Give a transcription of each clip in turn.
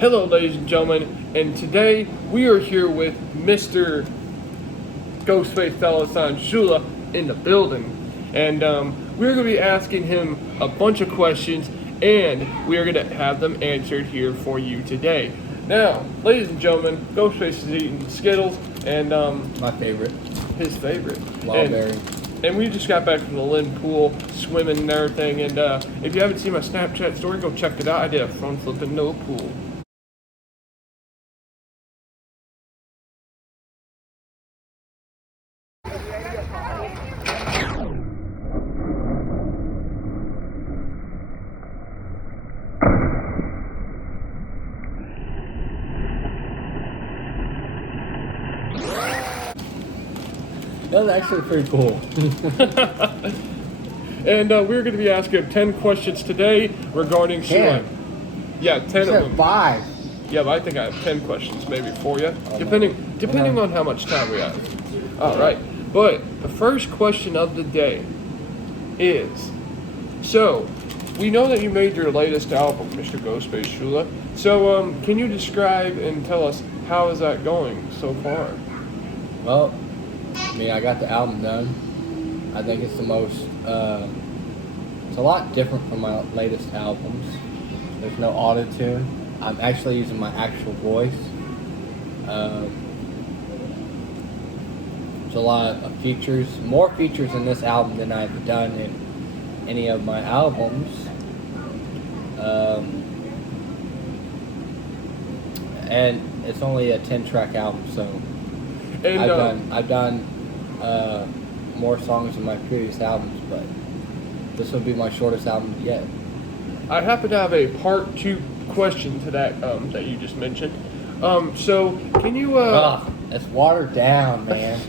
Hello, ladies and gentlemen, and today we are here with Mr. Ghostface Schuler in the building, and we're going to be asking him a bunch of questions, and we are going to have them answered here for you today. Now, ladies and gentlemen, Ghostface is eating Skittles, and my favorite, his favorite, Wildberry. And we just got back from the Lynn pool, swimming and everything, and if you haven't seen my Snapchat story, go check it out. I did a front flip into a pool. That was actually pretty cool. And we're going to be asking him 10 questions today regarding Schuler. Yeah, 10 You of them. 5. Yeah, but I think I have 10 questions maybe for you, depending on how much time we have. All right. But the first question of the day is, so we know that you made your latest album, Mr. Ghostface Schuler. So can you describe and tell us how is that going so far? Well, I got the album done. I think it's the most, it's a lot different from my latest albums. There's no auto-tune. I'm actually using my actual voice. There's a lot of features, more features in this album than I've done in any of my albums. And it's only a 10-track album, so And I've done more songs in my previous albums, but this will be my shortest album yet. I happen to have a part 2 question to that that you just mentioned. So can you It's watered down, man.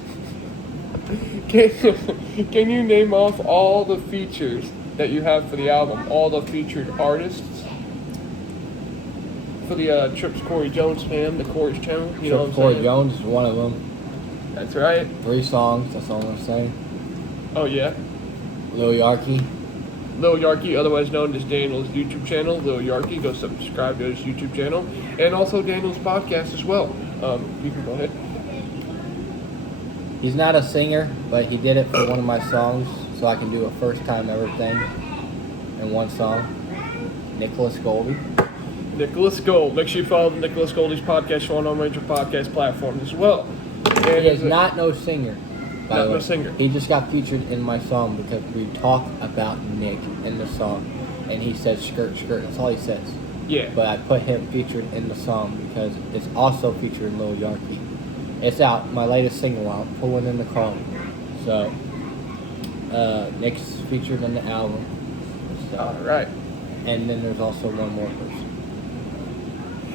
can you name off all the features that you have for the album, all the featured artists? For the Trips Corey Jones fam, the Corey's channel, you know what I'm Corey saying? Jones is one of them. That's right. 3 songs, that's all I'm gonna say. Oh yeah. Lil Yarky. Lil Yarky, otherwise known as Daniel's YouTube channel, Lil Yarky, go subscribe to his YouTube channel, and also Daniel's podcast as well. You can go ahead. He's not a singer, but he did it for one of my songs, so I can do a first time ever thing in one song. Nicholas Goldie. Nicholas Gold. Make sure you follow the Nicholas Goldie's podcast show on all major podcast platforms as well. He is not no singer. By the way. No singer. He just got featured in my song because we talk about Nick in the song, and he said skirt, skirt. That's all he says. Yeah. But I put him featured in the song because it's also featured in Lil Yarky. It's out, my latest single out, Pulling in the Car. So, Nick's featured in the album. So, All right. and then there's also one more person.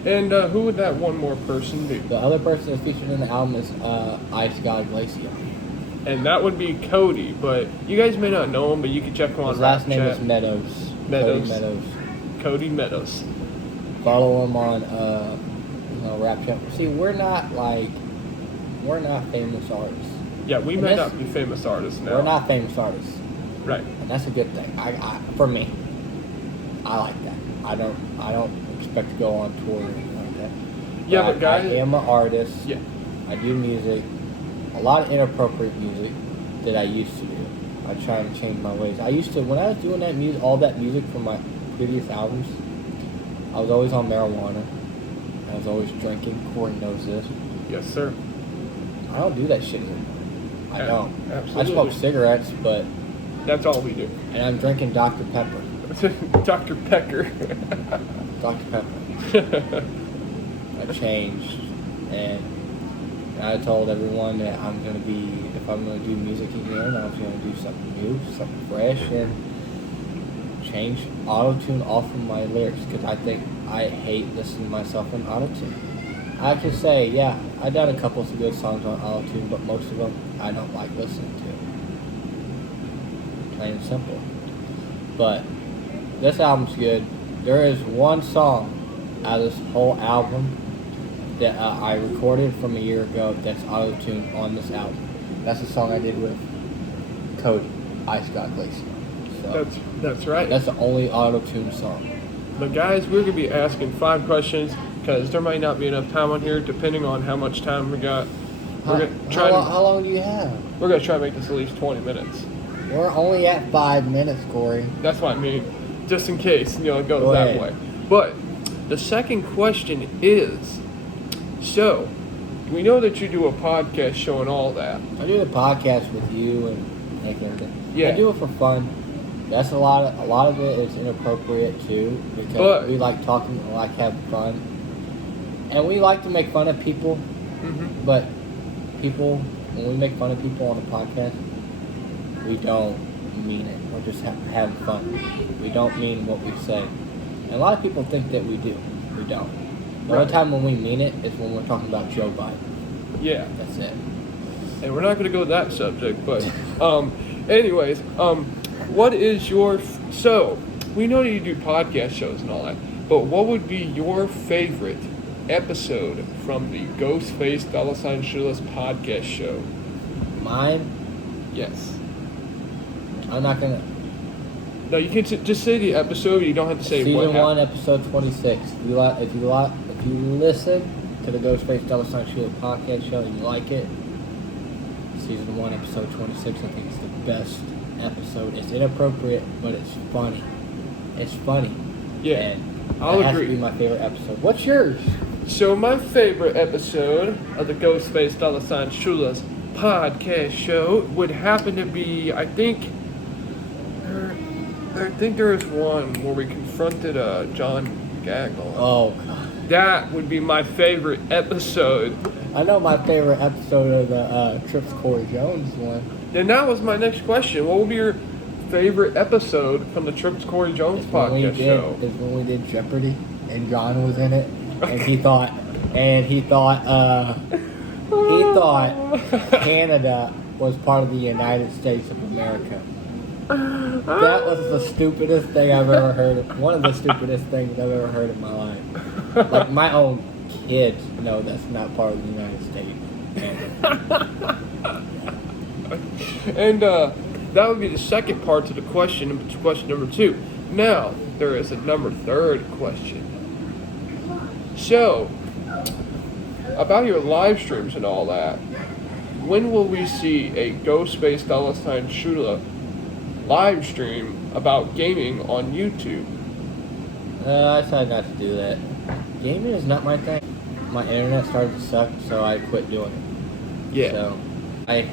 And who would that one more person be? The other person that's featured in the album is Ice God Glacier. And that would be Cody, but you guys may not know him, but you can check him on His last name Snapchat. is Meadows. Meadows. Cody Meadows. Cody Meadows. Follow him on Rap Chat. See, we're not famous artists. Yeah, we may not be famous artists now. We're not famous artists. Right. And that's a good thing. I for me, I like that. I don't expect to go on tour or anything like that. Yeah, but guys, I am an artist. Yeah. I do music, a lot of inappropriate music that I used to do. I try to change my ways. I used to, when I was doing that music, all that music from my previous albums, I was always on marijuana. I was always drinking. Corey knows this. Yes, sir. I don't do that shit anymore. I don't. Absolutely. I smoke cigarettes, but That's all we do. and I'm drinking Dr. Pepper. Dr. Pecker. Dr. Pepper. I changed, and I told everyone that I'm gonna be, if I'm gonna do music again, I was gonna do something new, something fresh, and change auto-tune off of my lyrics because I think I hate listening to myself in auto-tune. I can say, yeah, I done a couple of good songs on auto-tune, but most of them I don't like listening to. Plain and simple. But this album's good. There is one song out of this whole album that I recorded from a year ago that's auto-tuned on this album. That's the song I did with Cody, Ice God Glacier. So That's right. that's the only auto-tuned song. But guys, we're going to be asking 5 questions. because there might not be enough time on here, depending on how much time we got. We're gonna try How long do you have? We're gonna try to make this at least 20 minutes. We're only at 5 minutes, Corey. That's what I mean, just in case it goes Go that ahead. way. But the second question is, so we know that you do a podcast show and all that. I do the podcast with you and everything. Yeah. I do it for fun. That's a lot of it is inappropriate too, because But- we like talking, we like having fun, and we like to make fun of people. Mm-hmm. But people, when we make fun of people on the podcast, we don't mean it. We're just having fun. We don't mean what we say. And a lot of people think that we do. We don't. The Right. only time when we mean it is when we're talking about Joe Biden. Yeah. That's it. And we're not going to go that subject, but anyways, what is your so we know that you do podcast shows and all that, but what would be your favorite episode from the Ghostface Schuler's podcast show? Mine, Yes. I'm not gonna. No, you can just say the episode. You don't have to say what Season happened. 1, episode 26. If you listen to the Ghostface Schuler podcast show and you like it, Season 1, episode 26, I think it's the best episode. It's inappropriate, but it's funny. It's funny. Yeah, And I'll that has to agree. be my favorite episode. What's yours? So my favorite episode of the Ghostface Schuler's podcast show would happen to be, I think there was one where we confronted John Gagnon. Oh, God. That would be my favorite episode. I know my favorite episode of the Trips Corey Jones one. And that was my next question. What would be your favorite episode from the Trips Corey Jones podcast show? Is when we did Jeopardy and John was in it, and he thought Canada was part of the United States of America. That was the stupidest thing I've ever heard. One of the stupidest things I've ever heard in my life. Like, my own kids know that's not part of the United States. And that would be the second part to the question, question number 2. Now, there is a number 3rd question. So, about your live streams and all that, when will we see a Ghostface Schuler live stream about gaming on YouTube? I decided not to do that. Gaming is not my thing. My internet started to suck, so I quit doing it. Yeah. So, I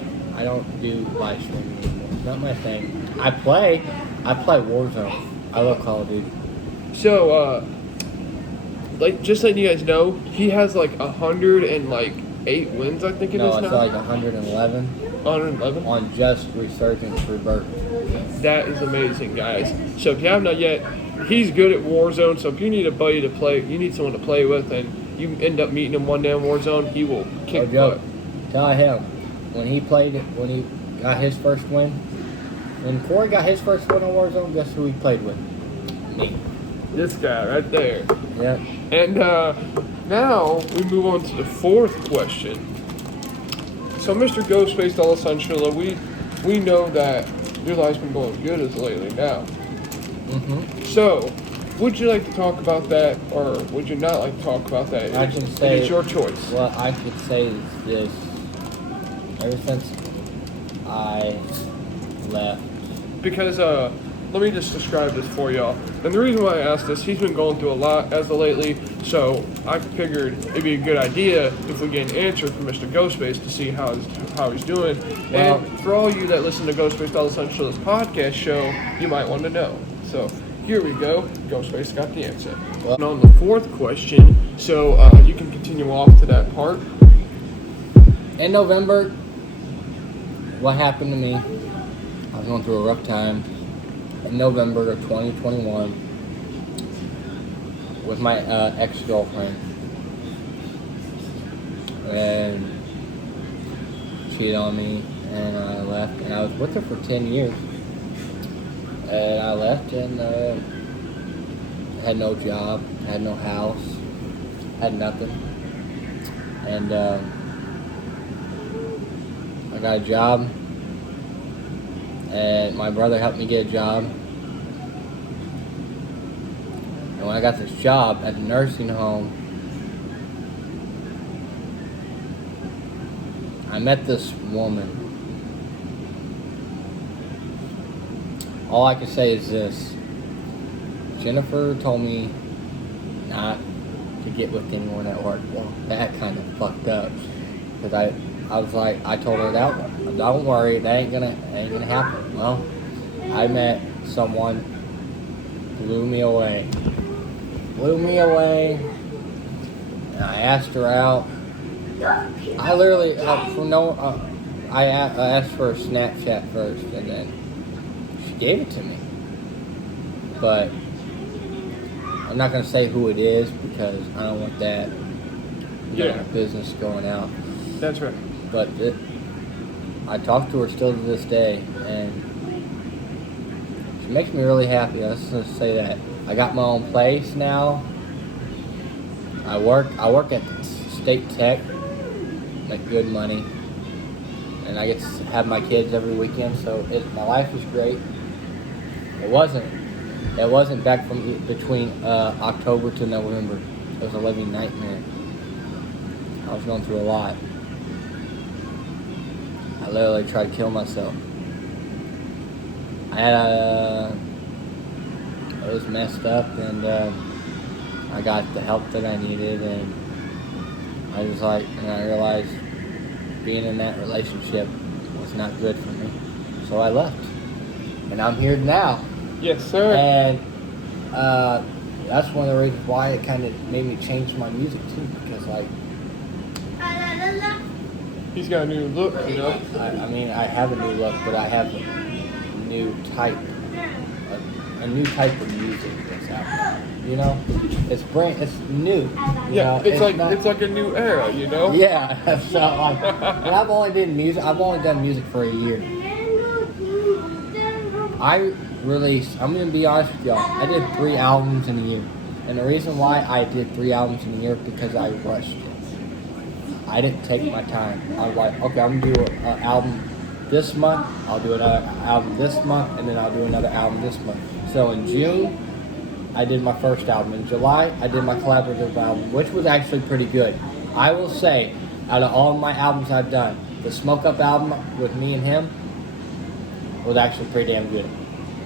don't do live streaming anymore. It's not my thing. I play Warzone. I love Call of Duty. So, just letting you guys know, he has like 108 wins, I think it is No, it's now. like 111 111. on just Resurgence Rebirth. That is amazing, guys. So if you have not yet, he's good at Warzone. So if you need a buddy to play, you need someone to play with, and you end up meeting him one day in Warzone, he will kick Joe, butt. tell him when he got his first win. When Corey got his first win on Warzone, guess who he played with? Me. This guy right there. Yep. And now we move on to the 4th question. So Mr. Ghostface Schuler, we know that your life's been going good as lately now. Mm-hmm. So, would you like to talk about that, or would you not like to talk about that? I can say it's your choice. What I could say is this: ever since I left, Because let me just describe this for y'all. And the reason why I asked this, he's been going through a lot as of lately, so I figured it'd be a good idea if we get an answer from Mr. Ghostface to see how he's doing. Well, and for all you that listen to Ghostface Schuler's podcast show, you might want to know. So here we go. Ghostface got the answer. Well, And on the 4th question, so you can continue off to that part. in November, what happened to me? I was going through a rough time. In November of 2021, with my ex-girlfriend, and cheated on me, and I left, and I was with her for 10 years, and I left, and had no job, had no house, had nothing, and I got a job, and my brother helped me get a job. And when I got this job at the nursing home, I met this woman. All I can say is this. Jennifer told me not to get with anyone at work. Well, that kind of fucked up. Because I was like, I told her that, don't worry, that ain't gonna happen. Well, I met someone, blew me away. And I asked her out. I literally, I asked for a Snapchat first, and then she gave it to me. But I'm not gonna say who it is because I don't want that business going out. That's right. But I talk to her still to this day, and she makes me really happy. I was just gonna say that. I got my own place now. I work at State Tech, make good money, and I get to have my kids every weekend. So my life is great. It wasn't back from between October to November. It was a living nightmare. I was going through a lot. I literally tried to kill myself. I was messed up, and I got the help that I needed, and I realized being in that relationship was not good for me. So I left, and I'm here now. Yes, sir. And that's one of the reasons why it kind of made me change my music too, because he's got a new look, you know. I mean, I have a new look, but I have a new type of music that's happening. You know, it's new. Yeah, it's like a new era, you know. Yeah, so and I've only done music for a year. I'm gonna be honest with y'all, I did 3 albums in a year. And the reason why I did 3 albums in a year because I rushed it. I didn't take my time. I was like, okay, I'm gonna do an album this month, I'll do another album this month, and then I'll do another album this month. So in June, I did my first album. In July, I did my collaborative album, which was actually pretty good. I will say, out of all my albums I've done, the Smoke Up album with me and him was actually pretty damn good.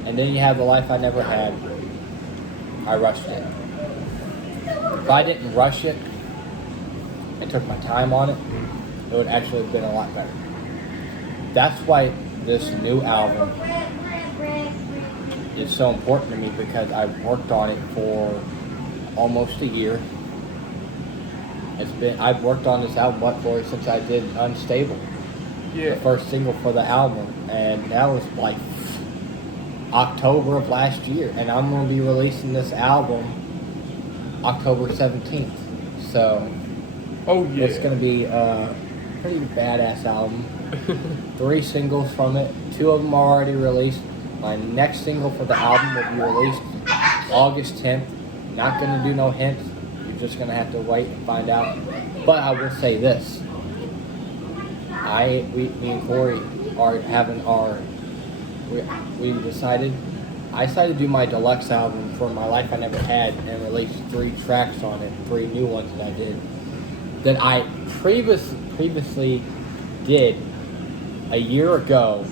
And then you have The Life I Never Had. I rushed it. If I didn't rush it and took my time on it, it would actually have been a lot better. That's why this new album is so important to me, because I've worked on it for almost a year. I've worked on this album since I did Unstable. Yeah. The first single for the album, and that was like October of last year, and I'm going to be releasing this album October 17th. So it's going to be a pretty badass album. 3 singles from it. 2 of them are already released. My next single for the album will be released August 10th. Not going to do no hints. You're just going to have to wait and find out. But I will say this. Me and Corey are having I decided to do my deluxe album for My Life I Never Had and release 3 tracks on it, 3 new ones that I did, that I previously did a year ago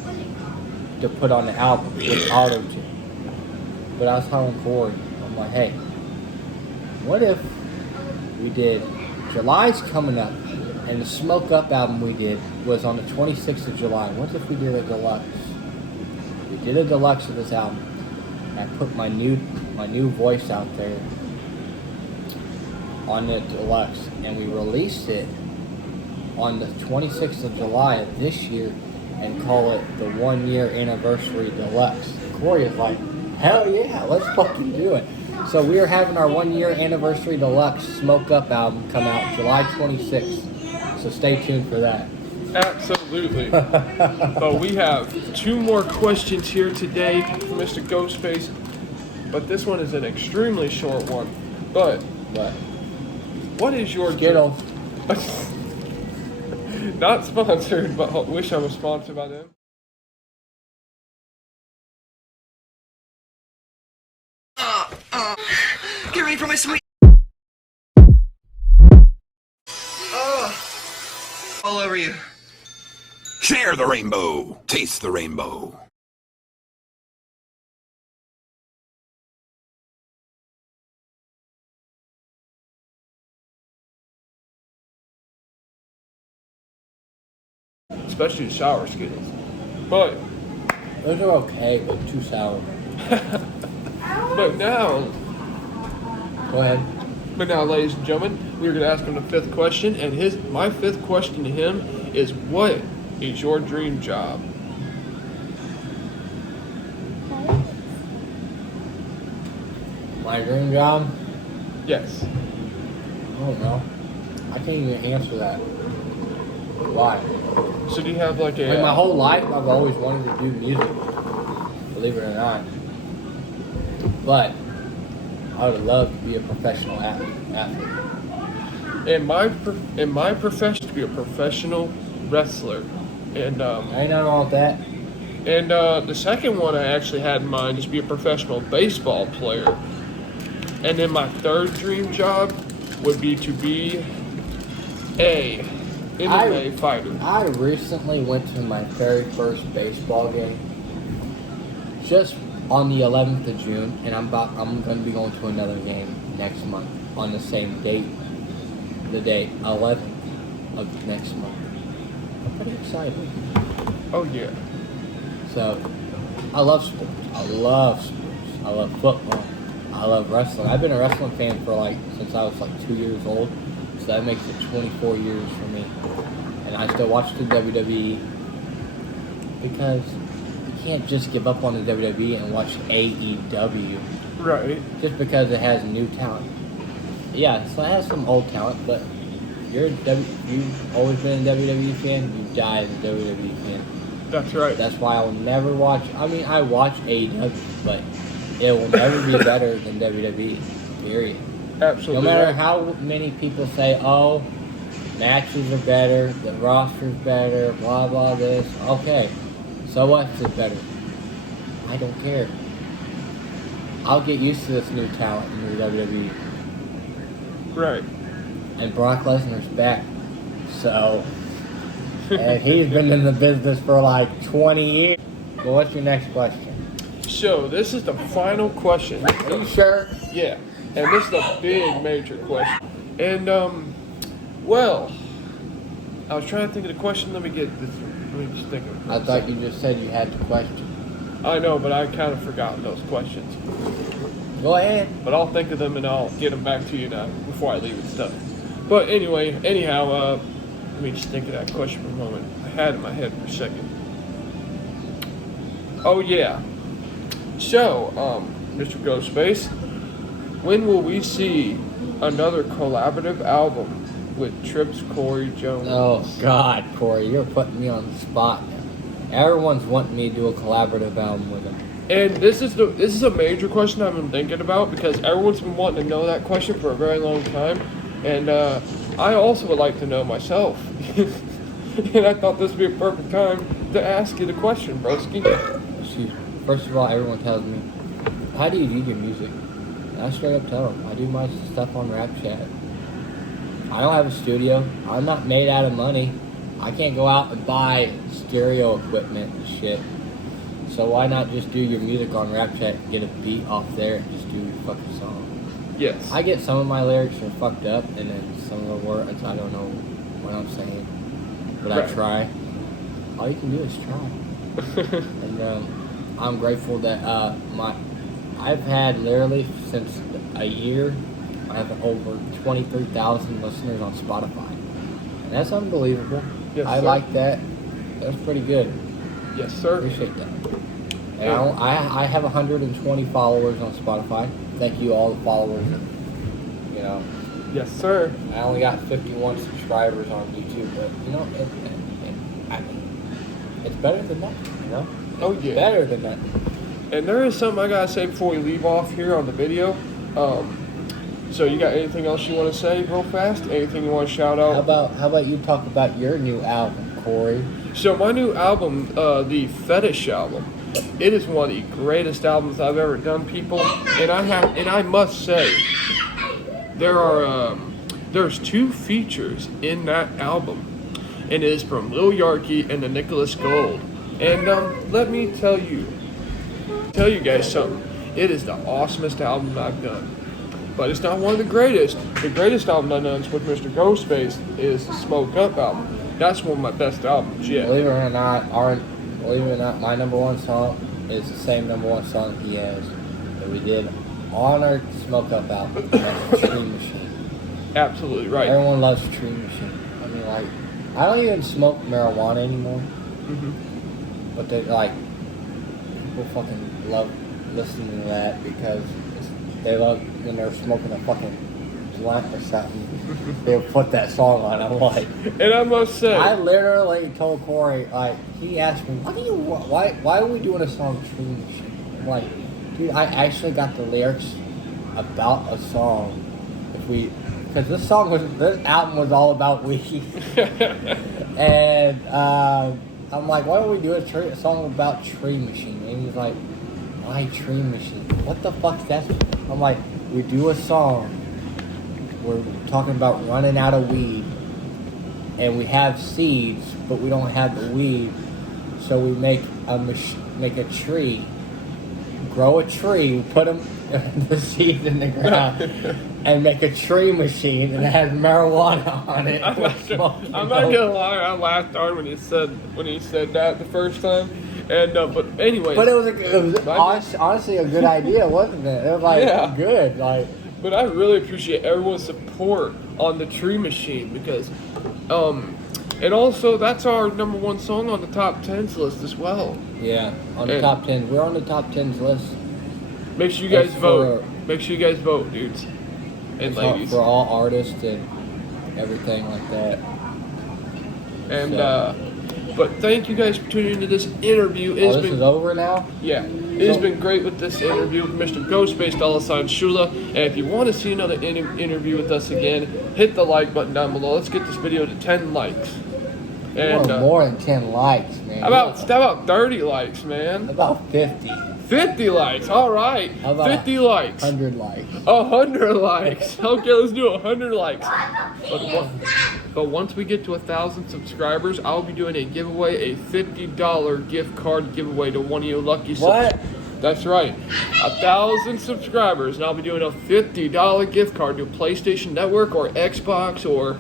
to put on the album with auto-tune. But I was telling Corey, I'm like, hey, what if we did, July's coming up, and the Smoke Up album we did was on the 26th of July. What if we did a deluxe? We did a deluxe of this album. And I put my new voice out there on the deluxe, and we released it on the 26th of July of this year and call it the 1-year anniversary deluxe. Corey is like, hell yeah, let's fucking do it. So we are having our 1-year anniversary deluxe Smoke Up album come out July 26th. So stay tuned for that. Absolutely. But we have 2 more questions here today from Mr. Ghostface. But this one is an extremely short one. But what is your Skittles? Not sponsored, but I wish I was sponsored by them. Get ready for my sweet. All over you. Share the rainbow. Taste the rainbow. Especially the sour Skittles. But Those are okay, but too sour. but now, Go ahead. ladies and gentlemen, we're gonna ask him the fifth question, and my fifth question to him is, what is your dream job? My dream job? Yes. I don't know. I can't even answer that. Why? So do you have like a? Like my whole life, I've always wanted to do music. Believe it or not. But I would love to be a professional athlete. in my profession, to be a professional wrestler, and Ain't nothing wrong with that. and the second one I actually had in mind is be a professional baseball player. And then my third dream job would be to be a MMA fighter. I recently went to my very first baseball game, just on the 11th of June, and I'm going to be going to another game next month on the same date, the date 11th of next month. I'm pretty excited. Oh yeah. So, I love sports. I love football. I love wrestling. I've been a wrestling fan for since I was 2 years old. So that makes it 24 years for me. And I still watch the WWE because you can't just give up on the WWE and watch AEW Right. just because it has new talent. Yeah, so it has some old talent, but you've always been a WWE fan, you die as a WWE fan. That's right. That's why I will never watch. I mean, I watch AEW, but it will never be better than WWE. Period. Absolutely. No matter right. how many people say, "Oh, matches are better, the roster's better, blah blah this." Okay, so what if it's better? I don't care. I'll get used to this new talent in the WWE. Right. And Brock Lesnar's back, so and he's been in the business for 20 years. Well, what's your next question? So this is the final question. Are you sure? Yeah. And this is a big major question. And well, I was trying to think of the question. Let me just think of it. I thought you just said you had the question. I know, but I kind of forgotten those questions. Go ahead. But I'll think of them and I'll get them back to you now before I leave and stuff. But anyhow, let me just think of that question for a moment. I had it in my head for a second. Oh yeah. So, Mr. Ghostface, when will we see another collaborative album with Trips Corey Jones? Oh God, Corey, you're putting me on the spot now. Everyone's wanting me to do a collaborative album with him. And this is a major question I've been thinking about because everyone's been wanting to know that question for a very long time, and I also would like to know myself. And I thought this would be a perfect time to ask you the question, broski. Excuse me. First of all, everyone tells me, "How do you do your music?" And I straight up tell them, I do my stuff on Rap Chat. I don't have a studio. I'm not made out of money. I can't go out and buy stereo equipment and shit. So why not just do your music on Rap Chat and get a beat off there and just do your fucking song? Yes. I get some of my lyrics are fucked up, and then some of the words I don't know what I'm saying, but Right. I try. All you can do is try. And I'm grateful that I've had literally since a year, I have over 23,000 listeners on Spotify, and that's unbelievable. Yes, I sir. like that. That's pretty good. Yes, sir. Appreciate that. And I have 120 followers on Spotify. Thank you all the followers. You know, Yes, sir. I only got 51 subscribers on YouTube, but it's better than that. You know, Oh yeah. better than that. And there is something I gotta say before we leave off here on the video. So you got anything else you want to say real fast? Anything you want to shout out? How about you talk about your new album, Corey? So my new album, the Fetish album, it is one of the greatest albums I've ever done, people. And I must say, there's 2 features in that album, and it is from Lil Yarky and the Nicholas Gold. And let me tell you guys something. It is the awesomest album I've done. But it's not one of the greatest. The greatest album I've done with Mr. Ghostface is the Smoke Up album. That's one of my best albums yet. Believe it or not, my number one song is the same number one song he has that we did on our Smoke Up album. That's Tree Machine. Absolutely right. Everyone loves Tree Machine. I mean, like, I don't even smoke marijuana anymore. Mm-hmm. But they like people fucking love listening to that because they love when they're smoking a fucking blunt or something. They'll put that song on. I'm like, and I must say, I literally told Corey, like, he asked me, why are we doing a song Tree Machine? I'm like, dude, I actually got the lyrics about a song. Because this album was all about weed. And I'm like, why don't we do a song about Tree Machine? And he's like, why Tree Machine? What the fuck's that? I'm like, we do a song. We're talking about running out of weed. And we have seeds, but we don't have the weed. So we make a tree, grow a tree, put the seeds in the ground, and make a tree machine, and it has marijuana on it. I'm not gonna lie, I laughed hard when he said that the first time. And but anyways, but it was honestly a good idea, wasn't it? It was like good, like. But I really appreciate everyone's support on the Tree Machine because, and also that's our number one song on the top 10s list as well. Yeah, on the top 10. We're on the top 10s list. Make sure you guys vote. Make sure you guys vote, dudes and ladies. For all artists and everything like that. And but thank you guys for tuning into this interview. This is over now? Yeah. It has been great with this interview with Mr. Ghostface Schuler. And if you want to see another interview with us again, hit the like button down below. Let's get this video to 10 likes. And more than 10 likes, man. How about 30 likes, man? About 50. 50 likes, all right. 50 likes. 100 likes. 100 likes. Okay, let's do 100 likes. But once we get to 1,000 subscribers, I'll be doing a giveaway, a $50 gift card giveaway to one of you lucky What? That's right. 1,000 subscribers, and I'll be doing a $50 gift card to PlayStation Network or Xbox or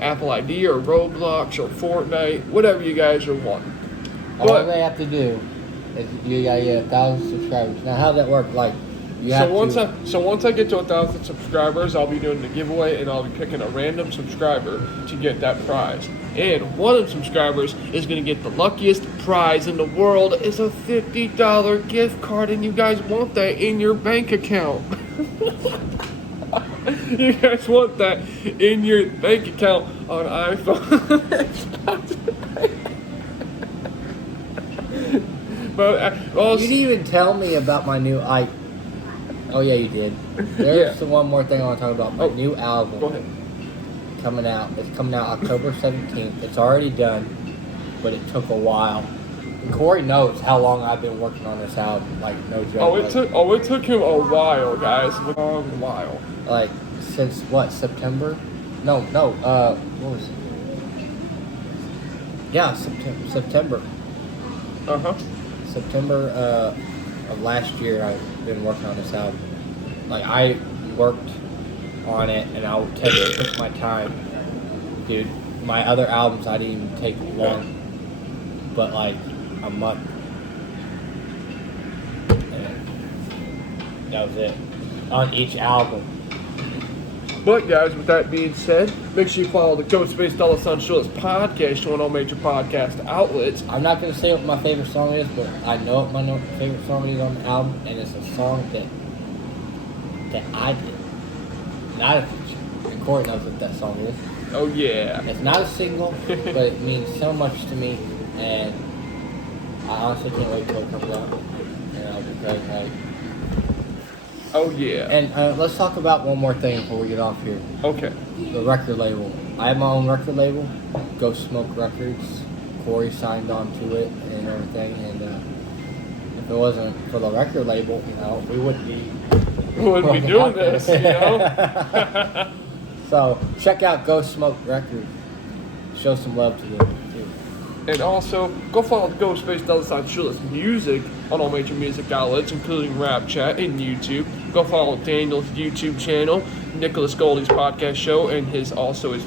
Apple ID or Roblox or Fortnite, whatever you guys are wanting. All they have to do is you gotta get 1,000 subscribers. Now, how does that work? Like, once I get to 1,000 subscribers, I'll be doing the giveaway, and I'll be picking a random subscriber to get that prize. And one of the subscribers is going to get the luckiest prize in the world. Is a $50 gift card, and you guys want that in your bank account. You guys want that in your bank account on iPhone. But you didn't even tell me about my new Oh yeah, you did. There's one more thing I want to talk about. My new album. Go ahead. Coming out. It's coming out October 17th. It's already done, but it took a while. And Corey knows how long I've been working on this album. Like, no joke. It took him a while, guys. A long while. Like, since what, September? No, what was it? Yeah, September. Uh-huh. September of last year, I've been working on this album. Like, I worked on it, and I took my time. Dude, my other albums, I didn't even take long, but like a month. And that was it. On each album. But guys, with that being said, make sure you follow the Ghostface Schuler's podcast on all major podcast outlets. I'm not going to say what my favorite song is, but I know what my favorite song is on the album, and it's a song that I did. Not a feature. And Corey knows what that song is. Oh yeah. It's not a single, but it means so much to me, and I honestly can't wait till it comes out. And I'll be very hyped. Oh yeah. And let's talk about one more thing before we get off here. Okay. The record label. I have my own record label, Ghost Smoke Records. Corey signed on to it and everything. And if it wasn't for the record label, we wouldn't be doing this, So check out Ghost Smoke Records. show some love to them too. And also, go follow Ghostface Schuler's music on all major music outlets, including Rap Chat and YouTube. Go follow Daniel's YouTube channel, Nicholas Goldie's podcast show, and his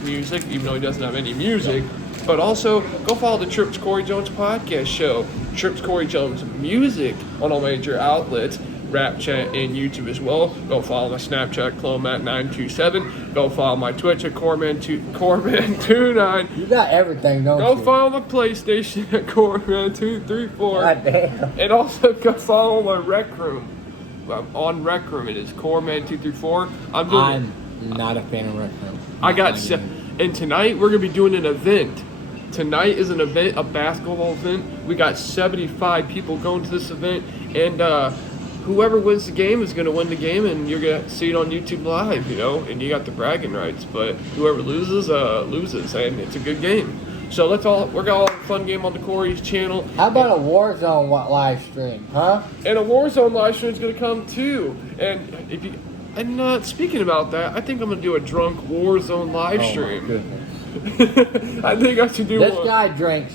music, even though he doesn't have any music. But also, go follow the Trips Corey Jones podcast show, Trips Corey Jones music on all major outlets, Rap Chat and YouTube as well. Go follow my Snapchat, Clomat927. Go follow my Twitch at Corman29. You got everything, don't Go you? follow my PlayStation at Corman234. God damn. And also go follow my Rec Room. On Rec Room, it is Corman234. I'm not a fan of Rec Room. And tonight we're gonna be doing an event. Tonight is an event, a basketball event. We got 75 people going to this event, and whoever wins the game is gonna win the game, and you're gonna see it on YouTube Live, and you got the bragging rights. But whoever loses, loses, and it's a good game. So we're gonna all have a fun game on the Corey's channel. How about a Warzone live stream, huh? And a Warzone live stream is gonna come too. And speaking about that, I think I'm gonna do a drunk Warzone live stream. Oh my goodness. I think I should do This one. guy drinks.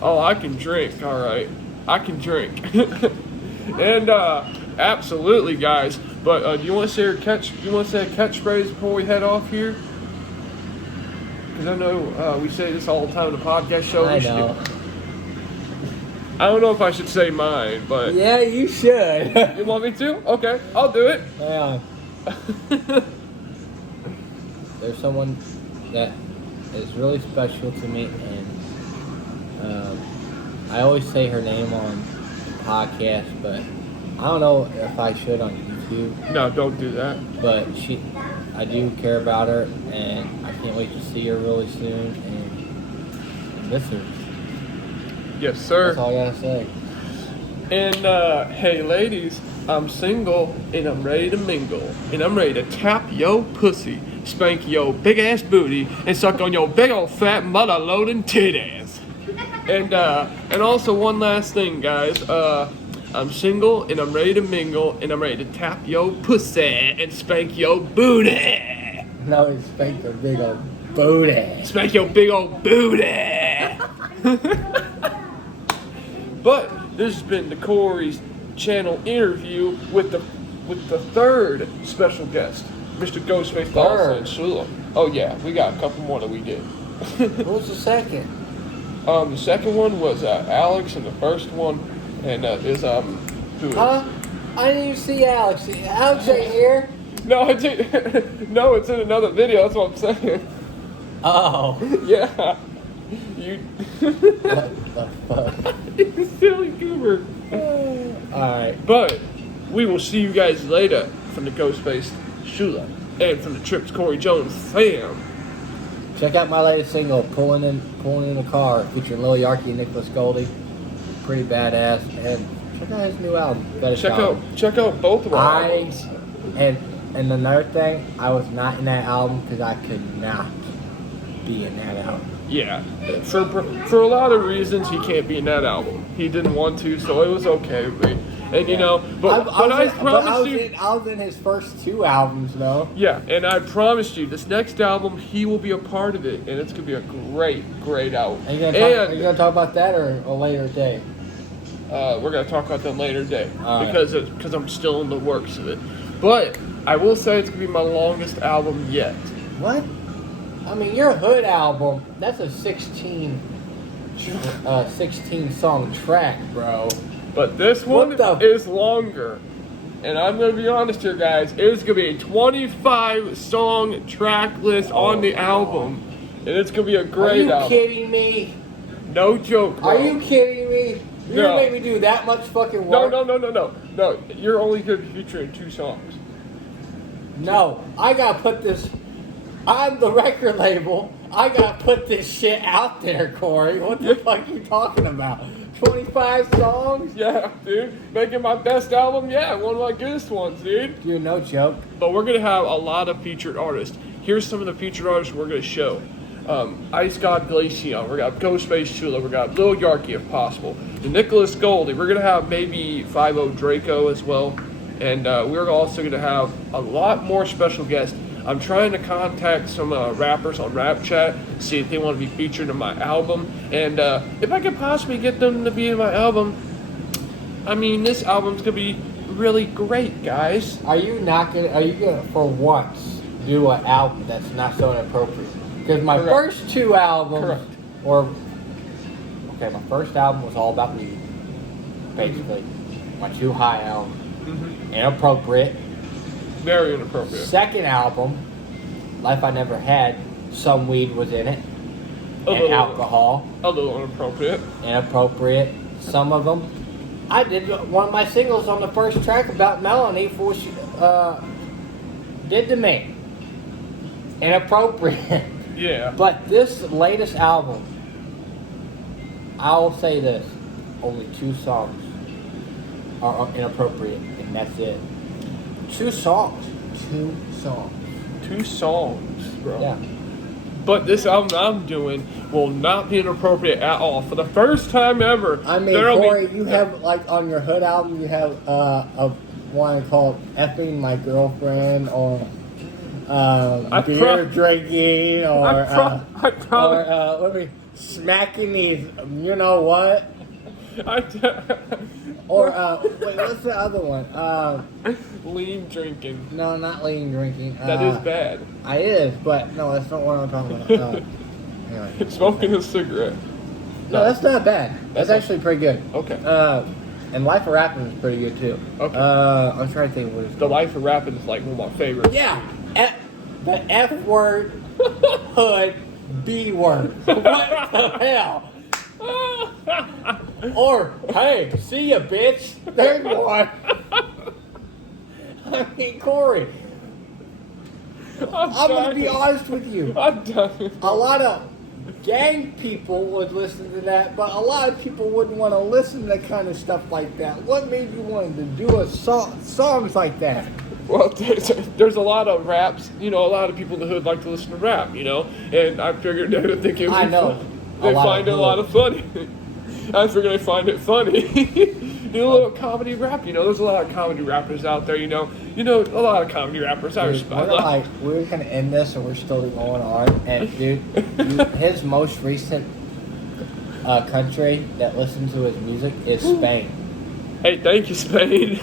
Oh, I can drink. All right, I can drink. And absolutely, guys. But do you want to say a catchphrase before we head off here? Because I know we say this all the time in the podcast show. I know. I don't know if I should say mine, but Yeah, you should. you want me to? Okay, I'll do it. Yeah. There's someone that is really special to me, and I always say her name on the podcast, but I don't know if I should on YouTube. No, don't do that. But I do care about her, and I can't wait to see her really soon, and miss her. Yes, sir. That's all I gotta say. And hey, ladies, I'm single and I'm ready to mingle, and I'm ready to tap yo pussy, spank yo big ass booty, and suck on yo big old fat mother loading titties. And also one last thing, guys. I'm single and I'm ready to mingle, and I'm ready to tap yo pussy and spank yo booty. No, it's spank your big old booty. Spank your big old booty. But this has been the Corey's channel interview with the third special guest, Mr. Ghostface Schuler. Oh yeah, we got a couple more that we did. What was the second? The second one was Alex, and the first one is who is? Huh? I didn't even see Alex. Alex ain't here. No, I did. No, it's in another video. That's what I'm saying. Oh. Yeah. You. What the fuck? You silly goober. Alright. But we will see you guys later from the Ghostface Schuler and from the Trips Corey Jones fam. Check out my latest single, Pulling in the Car, featuring Lil Yarky and Nicholas Goldie. Pretty badass. And check out his new album. Check out both of our albums. And another thing, I was not in that album because I could not be in that album. Yeah, for a lot of reasons, he can't be in that album. He didn't want to, so it was okay with me. And I was in his first two albums, though. Yeah, and I promised you, this next album, he will be a part of it, and it's gonna be a great, great album. Are you gonna talk about that or a later day? We're gonna talk about that later day All right. because I'm still in the works of it. But I will say it's gonna be my longest album yet. What? I mean, your Hood album, that's a 16 song track, bro. But this one is longer. And I'm going to be honest here, guys. It's going to be a 25 song track list on the album. And it's going to be a great album. Are you kidding me? No joke, bro. Are you kidding me? You're No. going to make me do that much fucking work? No, you're only going to be featuring 2 songs. No, I got to put this... I'm the record label. I got to put this shit out there, Corey. What the fuck are you talking about? 25 songs? Yeah, dude. Making my best album yet. One of my goodest ones, dude. Dude, no joke. But we're going to have a lot of featured artists. Here's some of the featured artists we're going to show. Ice God Glacion. We got Ghostface Schuler. We got Lil Yarky, if possible. The Nicholas Goldie. We're going to have maybe 5-0 Draco as well. And we're also going to have a lot more special guests. I'm trying to contact some rappers on Rap Chat, see if they want to be featured in my album, and if I could possibly get them to be in my album. I mean, this album's gonna be really great, guys. Are you gonna for once do an album that's not so inappropriate? Because my Correct. first two albums, Correct. my first album was all about weed, basically. My Too High album, inappropriate. Very inappropriate. Second album, Life I Never Had, some weed was in it, A and little- alcohol, A little inappropriate. inappropriate. Some of them. I did one of my singles on the first track about Melanie for what she did to me. Inappropriate. Yeah. But this latest album, I'll say this: only 2 songs are inappropriate, and that's it. 2 songs. 2 songs. 2 songs, bro. Yeah. But this album I'm doing will not be inappropriate at all. For the first time ever. I mean, there'll Corey, be- you have like on your Hood album, you have a one called "Effing My Girlfriend" or beer drinking or I probably. let me smacking these. You know what? Or wait, what's the other one? Lean drinking. No, not lean drinking. That is bad. I is, but no, that's not what I'm talking about. Anyway. Smoking a cigarette. No, that's not bad. That's That's actually pretty good. Okay. And Life of Rapping is pretty good too. Okay. I'm trying to think of what it's The Life of Rapping is like one of my favorites. Yeah, the F word, hood, B word. What the hell? Or, hey, see ya, bitch. There's one. I mean, Corey, I'm going to be honest with you. I'm done. A lot of gang people would listen to that, but a lot of people wouldn't want to listen to kind of stuff like that. What made you want to do songs like that? Well, there's a lot of raps. You know, a lot of people in the hood like to listen to rap. You know, and I figured they would think it would I be know. fun. They find it a lot of funny. I figured they find it funny. Do a little comedy rap. You know, there's a lot of comedy rappers out there. You know, a lot of comedy rappers. I respect. We're gonna end this, and we're still going on. And dude, his most recent country that listens to his music is Spain. Hey, thank you, Spain.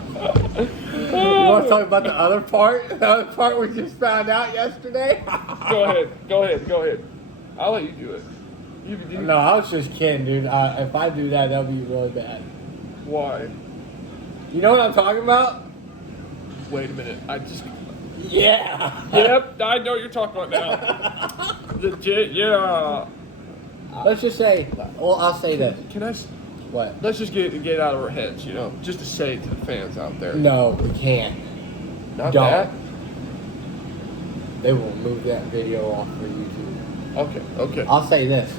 You want to talk about the other part? The other part we just found out yesterday? Go ahead. I'll let you do it. No, I was just kidding, dude. If I do that, that'll be really bad. Why? You know what I'm talking about? Wait a minute. Yeah. Yep, I know what you're talking about now. Legit, yeah. Let's just say, well, I'll say this. Can I? What? Let's just get it out of our heads, you know, just to say it to the fans out there. No, we can't. Not Don't. that. They will move that video off for YouTube. Okay. I'll say this.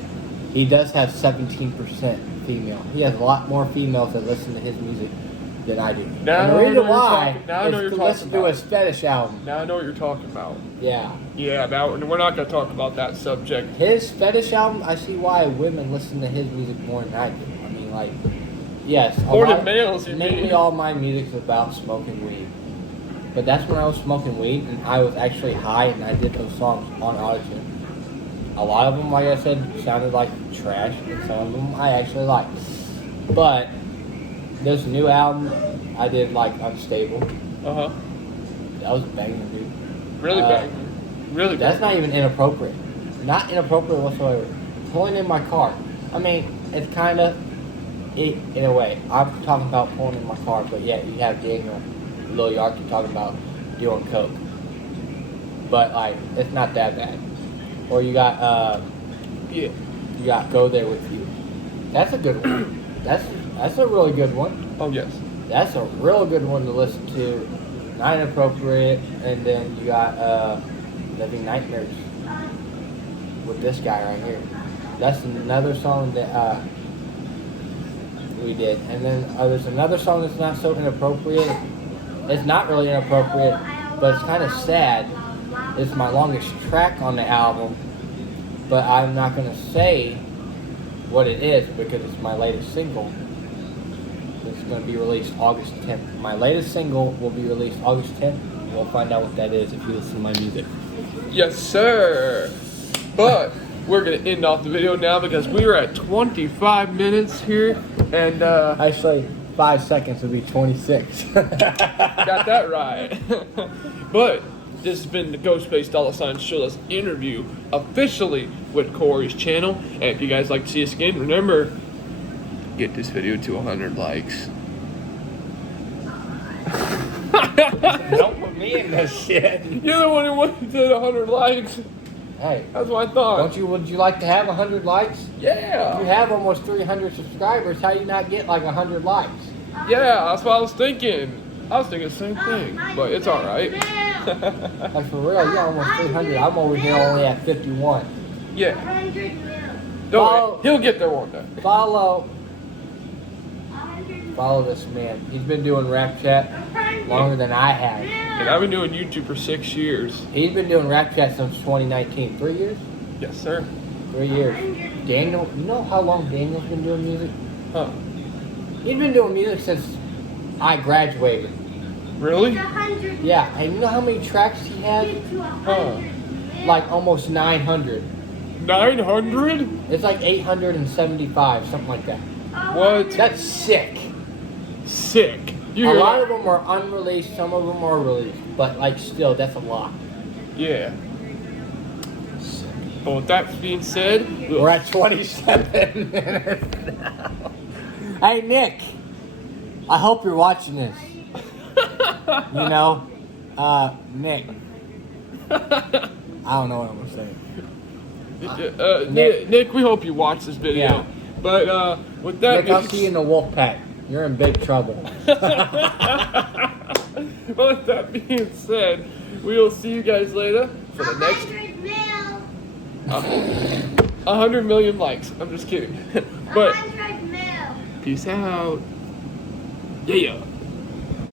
He does have 17% female. He has a lot more females that listen to his music than I do. Now And the I know reason what why you're talking- now I know is what to you're listen talking to his fetish album. Now I know what you're talking about. Yeah. Yeah, now we're not going to talk about that subject. His fetish album, I see why women listen to his music more than I do. I mean, like, yes. More than males, you Mainly mean? all my music's about smoking weed. But that's when I was smoking weed and I was actually high and I did those songs on autotune. A lot of them, like I said, sounded like trash, and some of them I actually liked. But this new album, I did like Unstable. Uh-huh. That was a banger, dude. Really bad. Really That's bad. not even inappropriate. Not inappropriate whatsoever. Pulling in my car. I mean, it's kind of, in a way. I'm talking about pulling in my car, but yet you have Daniel, Lil Yarky talking about doing coke. But like, it's not that bad. Or you got, Yeah. you got Go There With You. That's a good one. That's a really good one. Oh, yes. That's a real good one to listen to. Not inappropriate. And then you got Living Nightmares with this guy right here. That's another song that we did. And then there's another song that's not so inappropriate. It's not really inappropriate, but it's kind of sad. It's my longest track on the album, but I'm not going to say what it is because it's my latest single. It's going to be released August 10th. My latest single will be released August 10th. We'll find out what that is if you listen to my music. Yes, sir. But we're gonna end off the video now because we are at 25 minutes here, and Actually, 5 seconds would be 26. got that right. But this has been the Ghostface $Schuler's interview officially with Corey's channel. And if you guys like to see us again, remember, get this video to 100 likes. Don't put me in this shit. You're the one who wanted to 100 likes. Hey, That's what I thought. would you like to have 100 likes? Yeah. You have almost 300 subscribers. How do you not get like 100 likes? Yeah, that's what I was thinking. I was thinking the same thing, but it's all right. Like for real, you're almost 300. I'm over here only at 51. Yeah. 100 mil. Don't Follow- worry. He'll get there one day. Follow 100 mil. this man. He's been doing rap chat longer than I have. And I've been doing YouTube for 6 years. He's been doing rap chat since 2019. 3 years? Yes, sir. 3 years. Daniel, you know how long Daniel's been doing music? Huh. He's been doing music since I graduated. Really? 100 mil. Yeah, and you know how many tracks he has? Get to 100 Huh. mil. Like almost 900. 900? It's like 875, something like that. What? That's sick. Sick. You A hear lot that? of them are unreleased, some of them are released, but like still, that's a lot. Yeah. But with that being said, We're at 27 minutes now. Hey Nick, I hope you're watching this. You know, Nick. I don't know what I'm gonna say. Nick, we hope you watch this video. Yeah. But with that Nick, I'll see you in the wolf pack. You're in big trouble. But with that being said, we will see you guys later for the next 100 mil. 100 million likes. I'm just kidding. But 100 mil. peace out. Yeah.